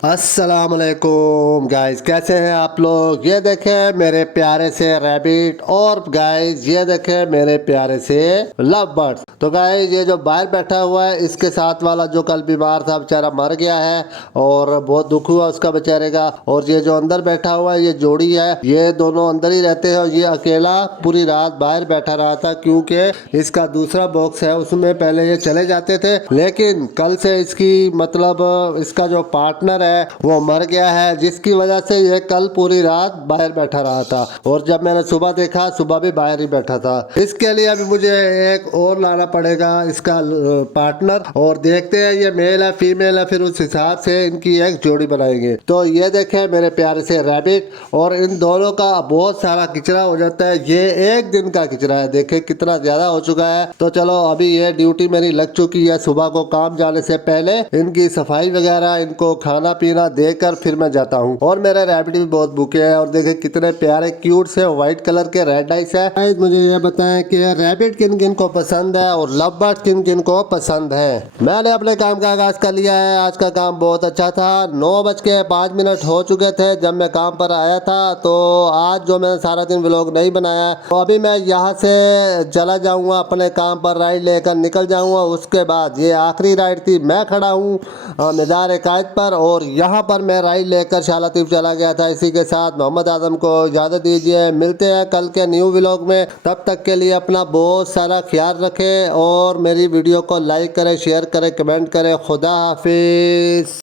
अस्सलामुअलैकुम गाइस, कैसे हैं आप लोग। ये देखें मेरे प्यारे से रैबिट और गाइस ये देखें मेरे प्यारे से लव बर्ड्स। तो गाइस ये जो बाहर बैठा हुआ है इसके साथ वाला जो कल बीमार था बेचारा मर गया है और बहुत दुख हुआ उसका बेचारे का। और ये जो अंदर बैठा हुआ है ये जोड़ी है, ये दोनों अंदर ही रहते हैं और ये अकेला पूरी रात बाहर बैठा रहा था क्योंकि इसका दूसरा बॉक्स है उसमें पहले ये चले जाते थे, लेकिन कल से इसकी मतलब इसका जो पार्टनर है वो मर गया है, जिसकी वजह से ये कल पूरी रात बाहर बैठा रहा था। और जब मैंने सुबह देखा सुबह भी बाहर ही बैठा था। इसके लिए अभी मुझे एक और लाना पड़ेगा इसका पार्टनर, और देखते हैं ये मेल है फीमेल है, फिर उस हिसाब से इनकी एक जोड़ी बनाएंगे। तो ये देखें मेरे प्यारे से रैबिट, और इन दोनों का बहुत सारा किचरा हो जाता है। ये एक दिन का किचरा है, देखे कितना ज्यादा हो चुका है। तो चलो अभी ये ड्यूटी मेरी लग चुकी है, सुबह को काम जाने से पहले इनकी सफाई वगैरह इनको खाना पीना देकर फिर मैं जाता हूँ। और मेरे रैबिट भी बहुत भूखे हैं और देखे कितने प्यारे क्यूट से व्हाइट कलर के रेड आइस है। मुझे ये बताएं कि रैबिट किन किन को पसंद है और लव बर्ड किन किन को पसंद है। मैंने अपने काम का आगाज कर लिया है। आज का काम बहुत अच्छा था। 9:05 हो चुके थे जब मैं काम पर आया था। तो आज जो मैंने सारा दिन व्लॉग नहीं बनाया, तो अभी मैं यहाँ से चला जाऊंगा अपने काम पर, राइड लेकर निकल जाऊंगा। उसके बाद ये आखिरी राइड थी, मैं खड़ा हूँ मीनार कायद पर और यहाँ पर मैं राइड लेकर शालातीफ चला गया था। इसी के साथ मोहम्मद आजम को इजाज़त दीजिए, मिलते हैं कल के न्यू व्लॉग में। तब तक के लिए अपना बहुत सारा ख्याल रखें और मेरी वीडियो को लाइक करें, शेयर करें, कमेंट करें। खुदा हाफिज।